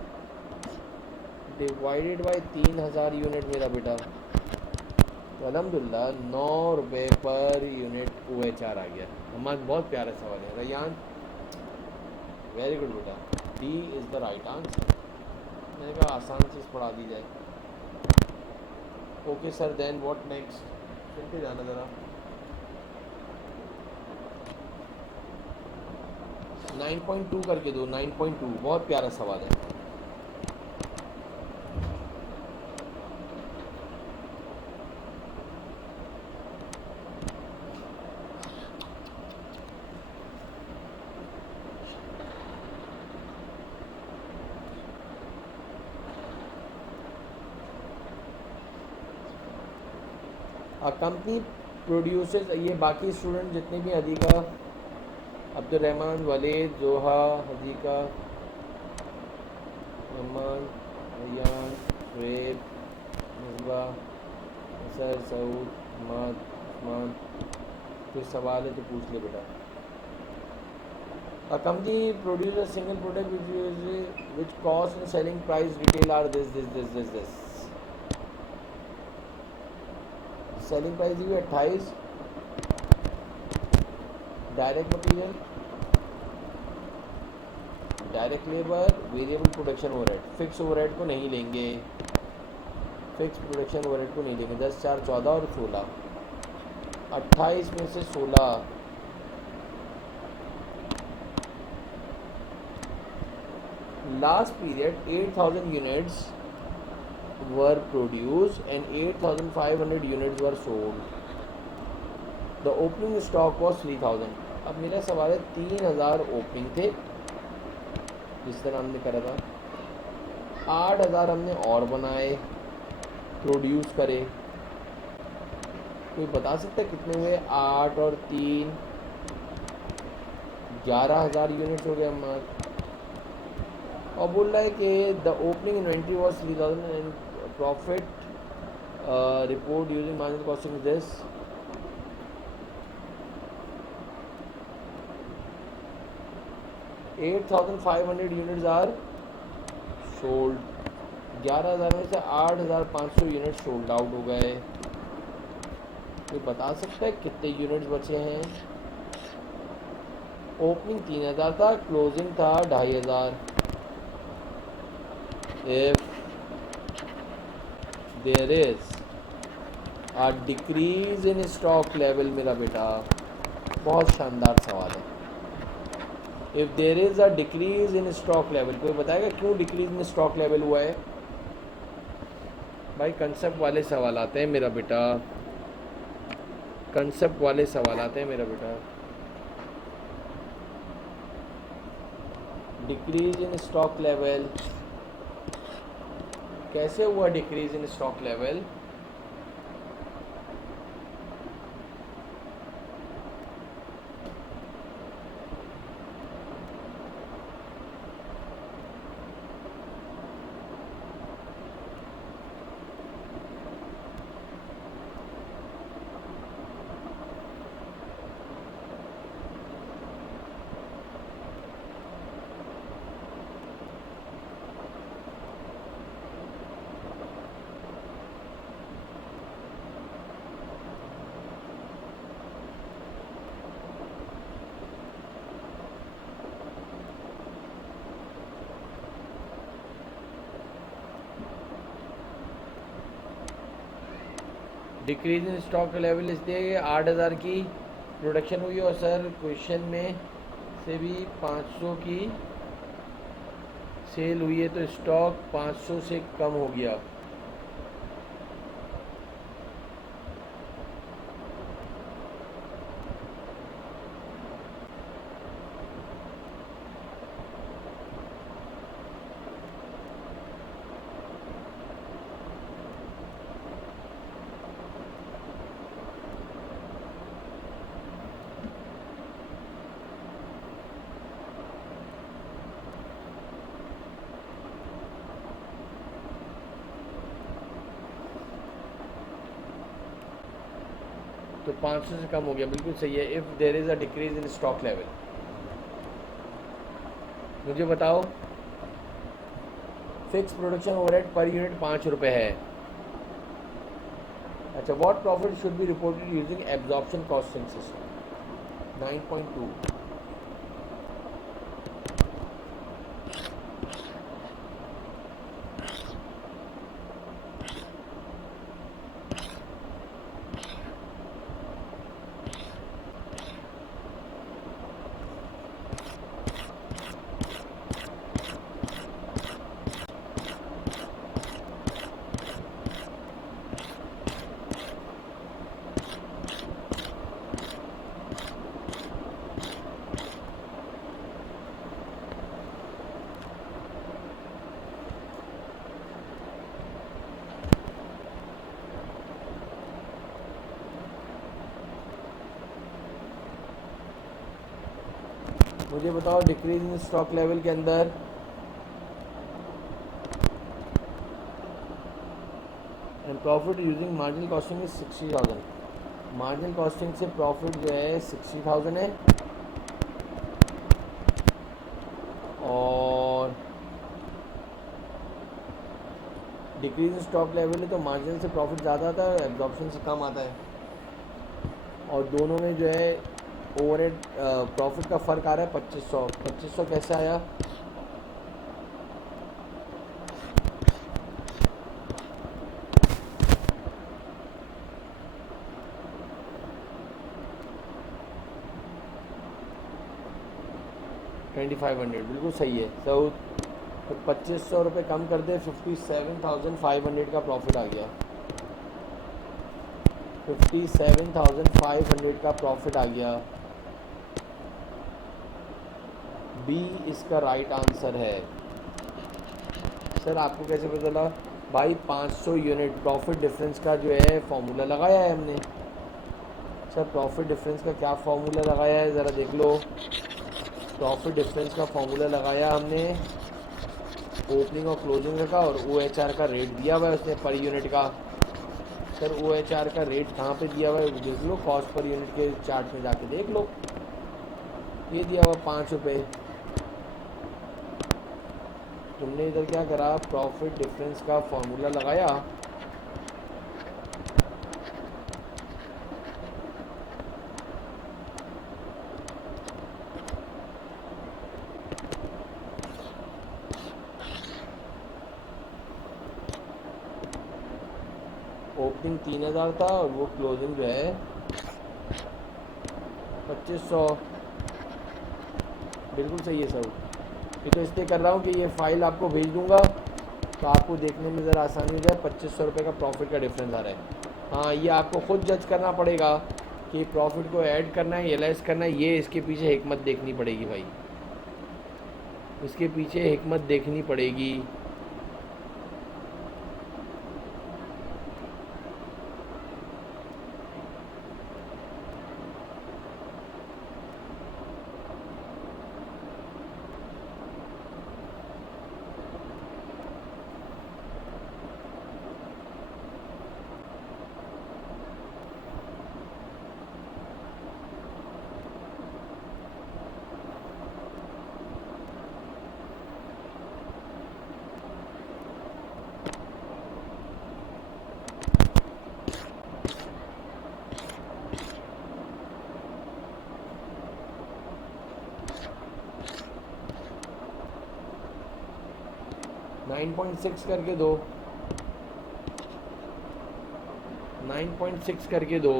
डिवाइडेड बाई 3,000 यूनिट मेरा बेटा, तो अलहमदुलिल्लाह 9 रुपये पर यूनिट OHR आ गया। हमारा बहुत प्यारा सवाल है रैयान, वेरी गुड बेटा, D is the right answer. मैंने कहा आसान चीज़ पढ़ा दी जाए। Okay sir, then what next, सुनते जाना ज़रा। 9.2 करके दो, 9.2 बहुत प्यारा सवाल है। कंपनी प्रोड्यूसेस, ये बाकी स्टूडेंट जितने भी, हदीका, अब्दुलरहमान, वलीद, जोहा, हदीका, रहमान, रैयान, रेब, मिसबा, असर, सऊद, हमाद, उस्मान, फिर सवाल है तो पूछ ले बेटा। A company produces a single product which cost and selling price retail are this. Selling price दी हुई 28, direct material, direct labour, variable production overhead. Fix overhead को नहीं लेंगे, फिक्स प्रोडक्शन ओवरहेड को नहीं लेंगे। 10, 4, 14 और 16, 28 में से 16, last period 8,000 units were produced and 8,500 units were sold. The opening stock was 3,000. अब मेरा सवाल है 3,000 ओपनिंग थे जिस तरह हमने करा था, 8,000 हमने और बनाए, प्रोड्यूस करे। कोई बता सकता है कितने हुए? 8 और 3 11,000 यूनिट्स हो गए हमारे। और बोल रहा है कि the opening inventory was 3,000 and profit report using marginal costing is this. $8,500 units are sold. 11,000 में से 8,500 यूनिट सोल्ड आउट हो गए। कोई बता सकता है कितने यूनिट्स बचे हैं? ओपनिंग 3,000 था, क्लोजिंग था 2,500। If there is a decrease in stock level, मेरा बेटा बहुत शानदार सवाल है। If there is a decrease in stock level, कोई बताएगा क्यों डिक्रीज इन स्टॉक लेवल हुआ है? भाई कंसेप्ट वाले सवाल आते हैं मेरा बेटा, कंसेप्ट वाले सवाल आते हैं मेरा बेटा। डिक्रीज इन स्टॉक लेवल, कैसे हुआ decrease in stock level? Decrease in stock level इसलिए 8,000 की प्रोडक्शन हुई और सर क्वेश्चन में से भी 500 की सेल हुई है तो स्टॉक 500 से कम हो गया। तो 500 से कम हो गया, बिल्कुल सही है। If there is a decrease in stock level. मुझे बताओ, fix production overhead per unit 5 रुपये है। अच्छा, what profit should be reported using absorption costing system? 9.2। मुझे बताओ, डिक्रीज इन स्टॉक लेवल के अंदर and profit using marginal costing is 60,000। Marginal costing से प्रॉफिट जो है 60,000 है और डिक्रीज इन स्टॉक लेवल है तो मार्जिनल से प्रॉफिट ज़्यादा आता है, एब्जॉर्प्शन से कम आता है। और दोनों में जो है ओवरहेड प्रॉफिट का फ़र्क आ रहा है 2500। 2500 कैसे आया? $2,500, बिल्कुल सही है। तो 2500 रुपये कम कर दे, 57,500 का प्रॉफिट आ गया। 57,500 का प्रॉफिट आ गया। बी इसका राइट आंसर है। सर आपको कैसे पता चला? भाई 500 यूनिट प्रॉफिट डिफरेंस का जो है फॉर्मूला लगाया है हमने। सर प्रॉफिट डिफरेंस का क्या फॉर्मूला लगाया है, ज़रा देख लो। प्रॉफिट डिफरेंस का फॉर्मूला लगाया हमने, ओपनिंग और क्लोजिंग का, और OHR का रेट दिया हुआ है उसने पर यूनिट का। सर OHR का रेट कहाँ पे दिया हुआ है देख लो, कॉस्ट पर यूनिट के चार्ट में जाके देख लो। ये दिया हुआ 5 रुपये। तुमने इधर क्या करा, प्रॉफिट डिफरेंस का फॉर्मूला लगाया, ओपनिंग 3,000 था और वो क्लोजिंग जो है 2500। बिल्कुल सही है सर। ये तो इसलिए कर रहा हूँ कि ये फ़ाइल आपको भेज दूँगा तो आपको देखने में ज़रा आसानी हो जाए। 2500 रुपये का प्रॉफिट का डिफरेंस आ रहा है। हाँ, ये आपको ख़ुद जज करना पड़ेगा कि प्रॉफिट को ऐड करना है या लेस करना है, ये इसके पीछे हिकमत देखनी पड़ेगी भाई। इसके पीछे हिकमत देखनी पड़ेगी। नाइन पॉइंट सिक्स करके दो, 9.6 करके दो।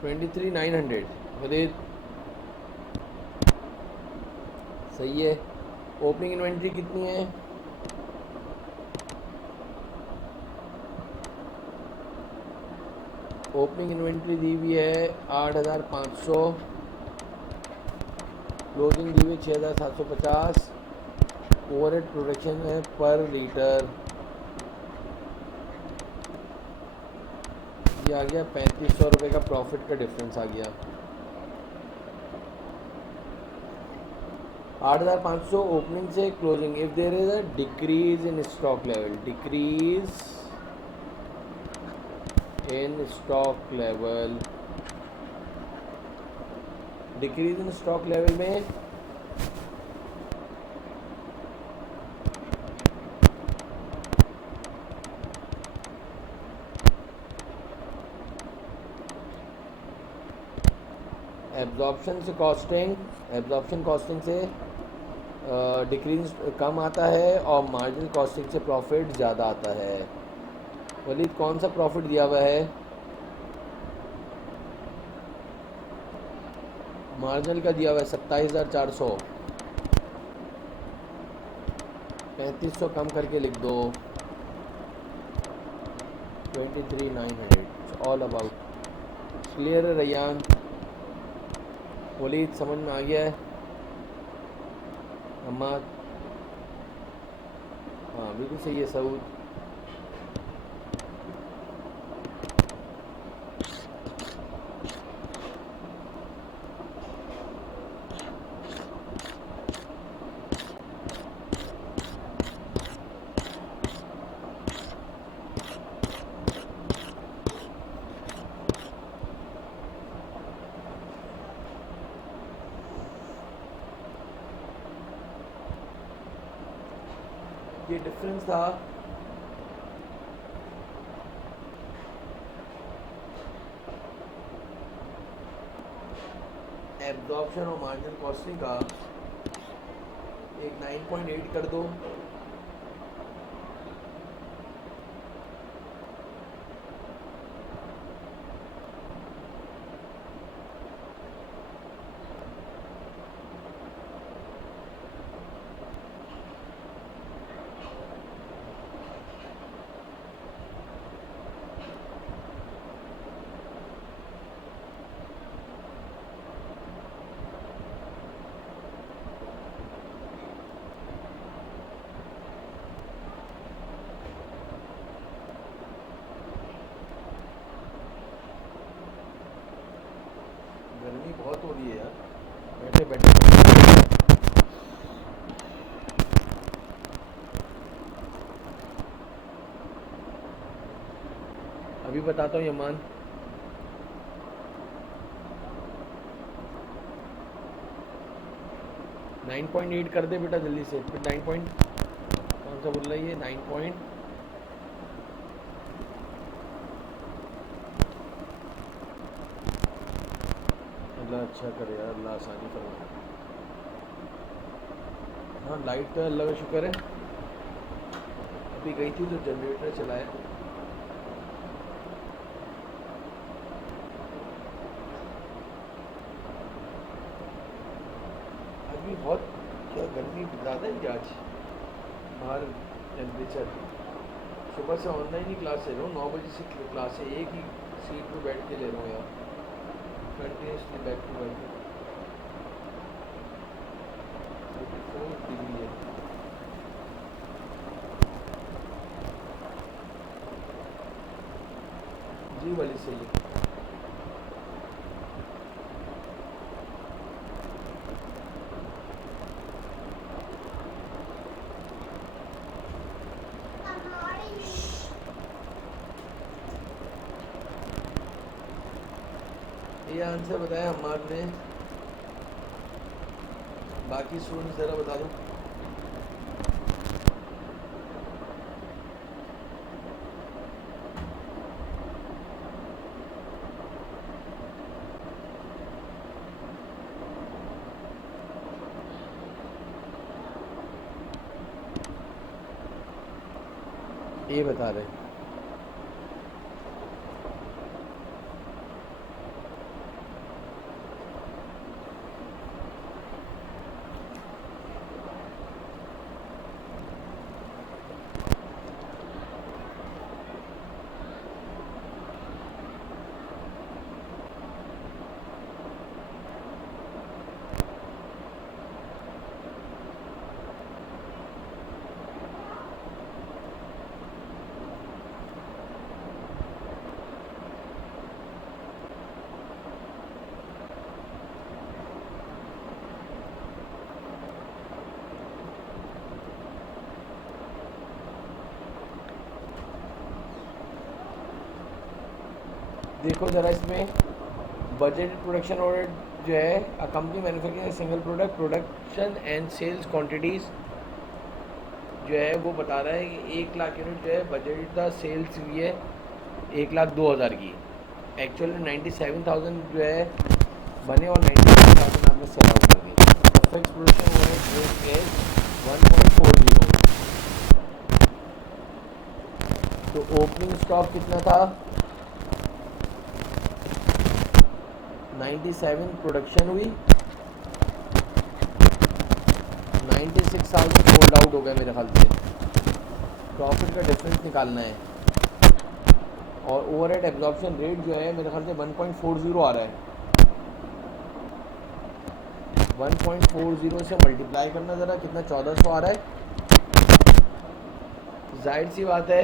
ट्वेंटी थ्री 900 वलीद, सही है। ओपनिंग इन्वेंट्री कितनी है? ओपनिंग इन्वेंट्री दी हुई है 8,500, क्लोजिंग दी हुई 6,750, ओवरहेड प्रोडक्शन है पर लीटर, ये आ गया 3500 रुपये का प्रॉफिट का डिफरेंस आ गया। 8,500 ओपनिंग से closing. If there is a decrease in stock level, decrease in stock level, decrease in stock level में एब्जॉर्प्शन से कॉस्टिंग, एब्जॉर्प्शन कॉस्टिंग से डिक्रीज कम आता है और मार्जिनल कॉस्टिंग से प्रॉफिट ज़्यादा आता है। वलीद कौन सा प्रॉफिट दिया हुआ है? मार्जिनल का दिया हुआ है 27,400, 3500 कम करके लिख दो 23,900। ऑल अबाउट क्लियर है रैयान? वलीद समझ में आ गया है? अम्माद, हाँ बिल्कुल सही है। सऊद, ये डिफरेंस था एब्जॉर्प्शन और मार्जिनल कॉस्टिंग का। एक 9.8 कर दो, बैठे बैठे अभी बताता हूँ यमान। नाइन पॉइंट एट कर दे बेटा जल्दी से। फिर 9 पॉइंट कौन सा बोल रहा है ये? 9 पॉइंट अल्लाह अच्छा करे यार, अल्लाह आसानी करवा। हाँ लाइट तो अल्लाह का शुक्र है, अभी गई थी तो जनरेटर चलाया। आज भी बहुत क्या गर्मी ज़्यादा है क्या आज बाहर टेम्परेचर। सुबह से ऑनलाइन ही क्लास ले रहा हूँ, 9 बजे से क्लास है, एक ही सीट पे बैठ के ले रहा हूँ यार, continuously back to back. 34 degree है। जी वाली सही है। ये आंसर बताया हमार ने, बाकी स्टूडेंट्स ज़रा बता दो। ये बता रहे हैं। देखो ज़रा इसमें बजट प्रोडक्शन ऑर्डर जो है, a company manufacturing single product production and sales quantities जो है वो बता रहा है कि 1 लाख यूनिट जो है बजट का सेल्स हुई है 1,02,000 की। एक्चुअल में 97,000 जो है बने और 97,000 आपने सेल आउट कर दी। फिक्स प्रोडक्शन यूनिट है 1.40। तो ओपनिंग स्टॉक कितना था? 97 प्रोडक्शन हुई, 96,000 सोल्ड आउट हो गया मेरे ख्याल से। प्रॉफिट का डिफरेंस निकालना है और ओवरहेड एब्जॉर्प्शन रेट जो है मेरे ख्याल से 1.40 आ रहा है। 1.40 से मल्टीप्लाई करना ज़रा, कितना 1400 आ रहा है। जाहिर सी बात है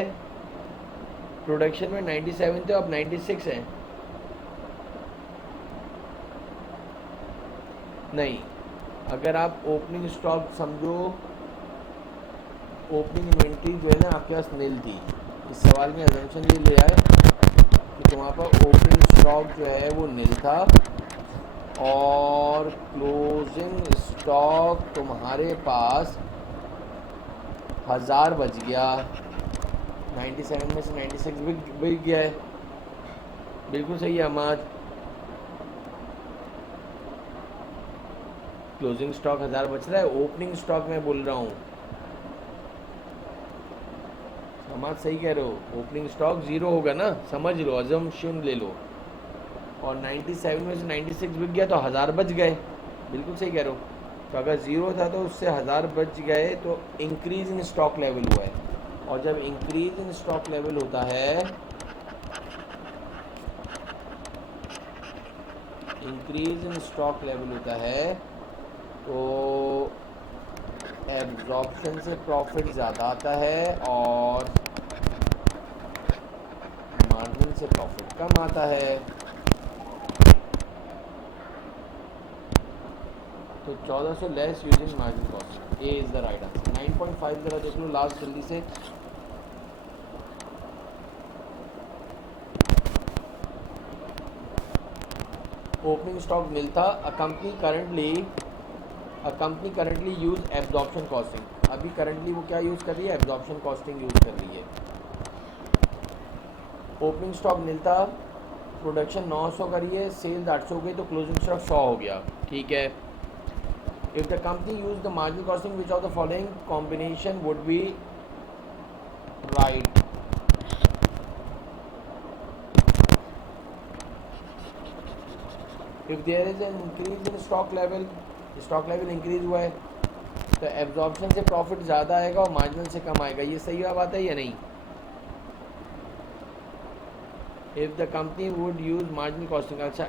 प्रोडक्शन में 97 थे, अब 96 हैं। नहीं, अगर आप ओपनिंग स्टॉक समझो, ओपनिंग इन्वेंट्री जो है ना आपके पास नील थी, इस सवाल में अजम्पशन ये ले आए कि तुम्हारे पास ओपनिंग स्टॉक जो है वो नील था और क्लोजिंग स्टॉक तुम्हारे पास 1000 बच गया, 97 में से 96 बिक गया है। बिल्कुल सही है अहमद। क्लोजिंग स्टॉक 1000 बच रहा है, ओपनिंग स्टॉक मैं बोल रहा हूँ। अहमद सही कह रहे हो, ओपनिंग स्टॉक 0 होगा ना, समझ लो, अजम्पशन ले लो। और 97 में से 96 बिक गया तो 1000 बच गए। बिल्कुल सही कह रहे हो। तो अगर 0 था तो उससे 1000 बच गए, तो इंक्रीज इन स्टॉक लेवल हुआ है। और जब इंक्रीज इन स्टॉक लेवल होता है, इंक्रीज इन स्टॉक लेवल होता है तो एब्जॉर्प्शन से प्रॉफिट ज़्यादा आता है और मार्जिन से प्रॉफिट कम आता है। तो 1400 less using margin cost, A is the right answer. 9.5 ज़रा देख लो लास्ट जल्दी से। ओपनिंग स्टॉक मिलता, a company currently use absorption costing. अभी करंटली वो क्या यूज़ कर रही है? एब्जॉर्प्शन कॉस्टिंग यूज़ कर रही है। ओपनिंग स्टॉक मिलता, प्रोडक्शन 900 करी है, सेल्स 800 हो गई, तो क्लोजिंग स्टॉक 100 हो गया। ठीक है। If the company use the marginal costing which of the following combination would be right? If there is an increase in stock level increase हुआ है तो एब्जॉर्प्शन से प्रॉफिट ज़्यादा आएगा और मार्जिनल से कम आएगा। ये सही बात है या नहीं? If the company would use marginal costing, अच्छा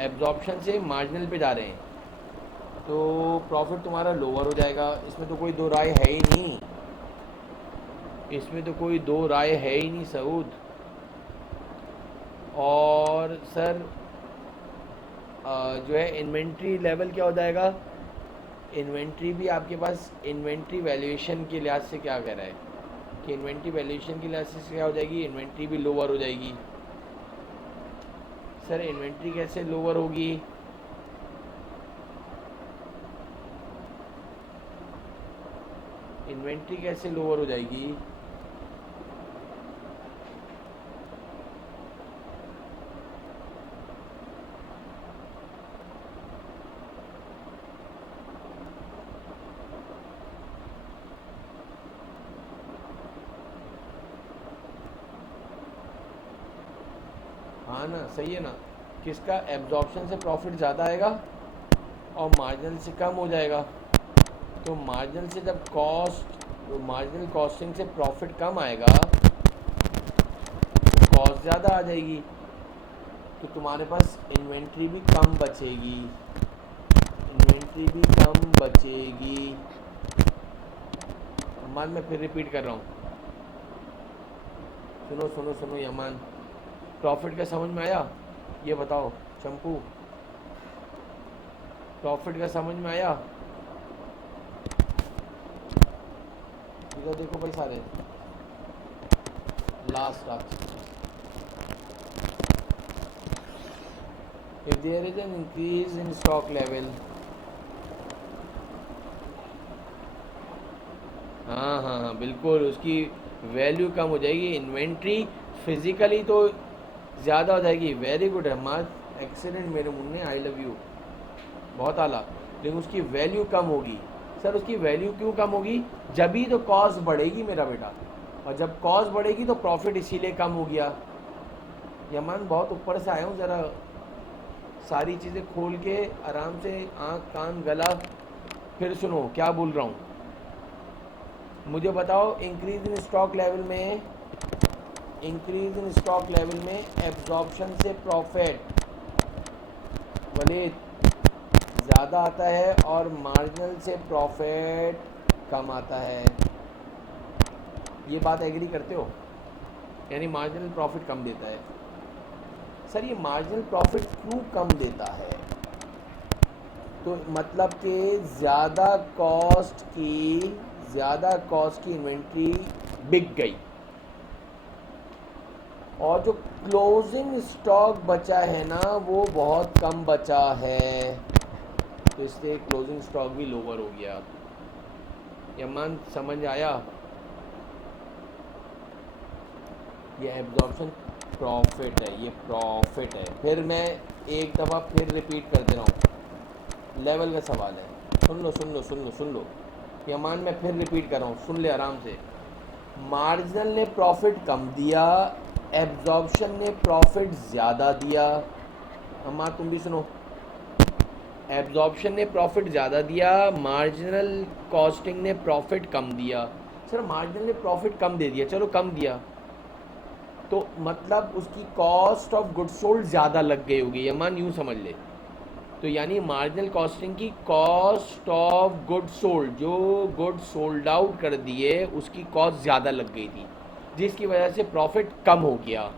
एब्जॉर्प्शन से मार्जिनल पे जा रहे हैं तो प्रॉफिट तुम्हारा लोअर हो जाएगा। इसमें तो कोई दो राय है ही नहीं, इसमें तो कोई दो राय है ही नहीं सऊद। और सर जो है इन्वेंट्री लेवल क्या हो जाएगा? इन्वेंट्री भी आपके पास इन्वेंट्री वैल्यूएशन के लिहाज से क्या कह रहा है कि इन्वेंट्री वैल्यूएशन के लिहाज से क्या हो जाएगी? इन्वेंट्री भी लोअर हो जाएगी। सर इन्वेंट्री कैसे लोअर होगी? इन्वेंट्री कैसे लोअर हो जाएगी? हाँ ना, सही है ना। किसका? एब्जॉर्प्शन से प्रॉफिट ज़्यादा आएगा और मार्जिनल से कम हो जाएगा। तो मार्जिनल से जब मार्जिनल कॉस्टिंग से प्रॉफिट कम आएगा तो कॉस्ट ज़्यादा आ जाएगी, तो तुम्हारे पास इन्वेंट्री भी कम बचेगी। यमान मैं फिर रिपीट कर रहा हूँ, सुनो यमान। प्रॉफिट का समझ में आया? ये बताओ चंपू, प्रॉफिट का समझ में आया? इधर देखो भाई सारे, last if there is an increase in stock level, हाँ बिल्कुल, उसकी वैल्यू कम हो जाएगी। इन्वेंट्री फिजिकली तो ज़्यादा हो जाएगी। वेरी गुड है मार, एक्सीलेंट मेरे मुन्ने, आई लव यू, बहुत आला। लेकिन उसकी वैल्यू कम होगी। सर उसकी वैल्यू क्यों कम होगी? जब ही तो कॉस्ट बढ़ेगी मेरा बेटा, और जब कॉस्ट बढ़ेगी तो प्रॉफिट इसीलिए कम हो गया। यमान बहुत ऊपर से आया हूँ, ज़रा सारी चीज़ें खोल के आराम से आँख कान गला फिर सुनो क्या बोल रहा हूँ। मुझे बताओ इंक्रीज इन स्टॉक लेवल में एब्जॉर्प्शन से प्रॉफिट वलीद ज़्यादा आता है और मार्जिनल से प्रॉफिट कम आता है। ये बात एग्री करते हो? यानी मार्जिनल प्रॉफिट कम देता है। सर ये मार्जिनल प्रॉफिट क्यों कम देता है? तो मतलब कि ज़्यादा कॉस्ट की इन्वेंट्री बिक गई और जो क्लोजिंग स्टॉक बचा है ना वो बहुत कम बचा है, तो इसलिए क्लोजिंग स्टॉक भी लोअर हो गया। यमान समझ आया? ये एब्जॉर्प्शन प्रॉफिट है, ये प्रॉफिट है। फिर मैं एक दफ़ा फिर रिपीट कर दे रहा हूँ, लेवल का सवाल है। सुन लो यमान, मैं फिर रिपीट कर रहा हूँ, सुन ले आराम से। मार्जिनल ने प्रॉफिट कम दिया, एब्जॉर्प्शन ने प्रॉफिट ज़्यादा दिया। अम्मा तुम भी सुनो, एब्जॉर्प्शन ने प्रॉफिट ज़्यादा दिया, मार्जिनल कॉस्टिंग ने प्रॉफिट कम दिया। सर मार्जिनल ने प्रॉफिट कम दे दिया, चलो कम दिया तो मतलब उसकी कॉस्ट ऑफ गुड सोल्ड ज़्यादा लग गई होगी। यमान यूँ समझ ले, तो यानी मार्जिनल कॉस्टिंग की कॉस्ट ऑफ गुड सोल्ड, जो गुड सोल्ड आउट कर दिए उसकी कॉस्ट ज़्यादा लग गई थी, जिसकी वजह से प्रॉफिट कम हो गया।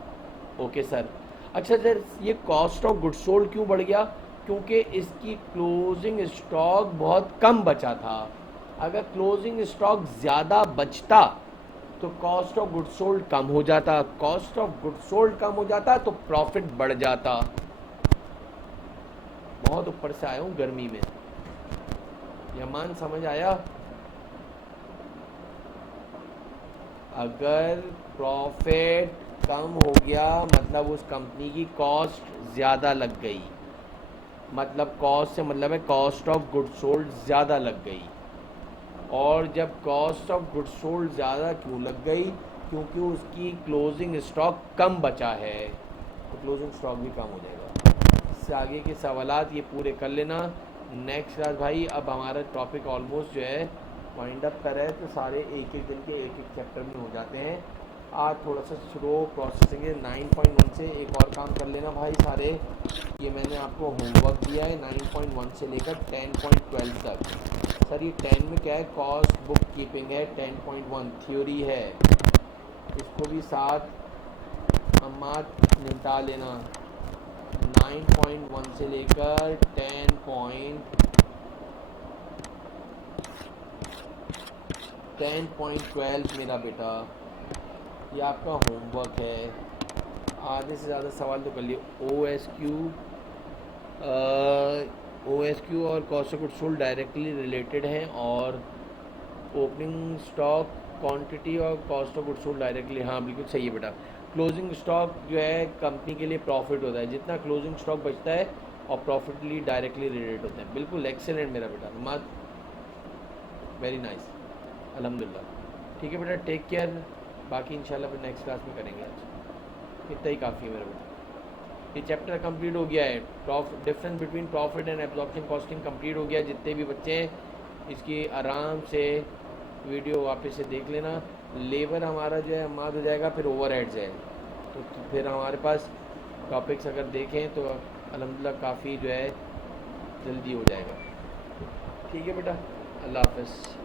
Okay sir. अच्छा सर ये कॉस्ट ऑफ गुड सोल्ड क्यों बढ़ गया? क्योंकि इसकी क्लोजिंग स्टॉक बहुत कम बचा था। अगर क्लोजिंग स्टॉक ज़्यादा बचता तो कॉस्ट ऑफ गुड सोल्ड कम हो जाता, कॉस्ट ऑफ गुड सोल्ड कम हो जाता तो प्रॉफिट बढ़ जाता। बहुत ऊपर से आया हूँ गर्मी में, यह मान समझ आया? अगर प्रॉफिट कम हो गया मतलब उस कंपनी की कॉस्ट ज़्यादा लग गई, मतलब कॉस्ट से मतलब है कॉस्ट ऑफ गुड सोल्ड ज़्यादा लग गई। और जब कॉस्ट ऑफ गुड सोल्ड ज़्यादा क्यों लग गई? क्योंकि उसकी क्लोजिंग स्टॉक कम बचा है, तो क्लोजिंग स्टॉक भी कम हो जाएगा। इससे आगे के सवालात ये पूरे कर लेना। नेक्स्ट क्लास भाई, अब हमारा टॉपिक ऑलमोस्ट जो है वाइंड अप कर है, तो सारे एक एक दिन के एक एक चैप्टर में हो जाते हैं। आज थोड़ा सा स्लो प्रोसेसिंग है। 9.1 से एक और काम कर लेना भाई सारे। ये मैंने आपको होमवर्क दिया है 9.1 से लेकर 10.12 तक। सर ये 10 में क्या है? कॉस्ट बुक कीपिंग है। 10.1 थ्योरी है, इसको भी साथ अम्मा निपटा लेना। 9.1 से लेकर 10.12 मेरा बेटा, ये आपका होमवर्क है। आधे से ज़्यादा सवाल तो कर लिए। OSQ और cost of goods sold directly related हैं, और ओपनिंग स्टॉक क्वांटिटी और cost of goods sold directly, हाँ बिल्कुल सही है बेटा। क्लोजिंग स्टॉक जो है कंपनी के लिए प्रॉफिट होता है, जितना क्लोजिंग स्टॉक बचता है और प्रॉफिटली डायरेक्टली रिलेटेड होते हैं। बिल्कुल एक्सेलेंट मेरा बेटा, मत वेरी नाइस, अल्हम्दुलिल्लाह। ठीक है बेटा, टेक केयर। बाकी इंशाल्लाह फिर नेक्स्ट क्लास में करेंगे। आज इतना ही काफ़ी है मेरा बेटा। ये चैप्टर कंप्लीट हो गया है। Difference between profit and absorption costing complete हो गया। जितने भी बच्चे हैं इसकी आराम से वीडियो वापस से देख लेना। लेबर हमारा जो है माद हो जाएगा, फिर ओवरहेड्स है, तो फिर हमारे पास टॉपिक्स अगर देखें तो अल्हम्दुलिल्लाह काफ़ी जो है जल्दी हो जाएगा। ठीक है बेटा, अल्लाह हाफ़िज़।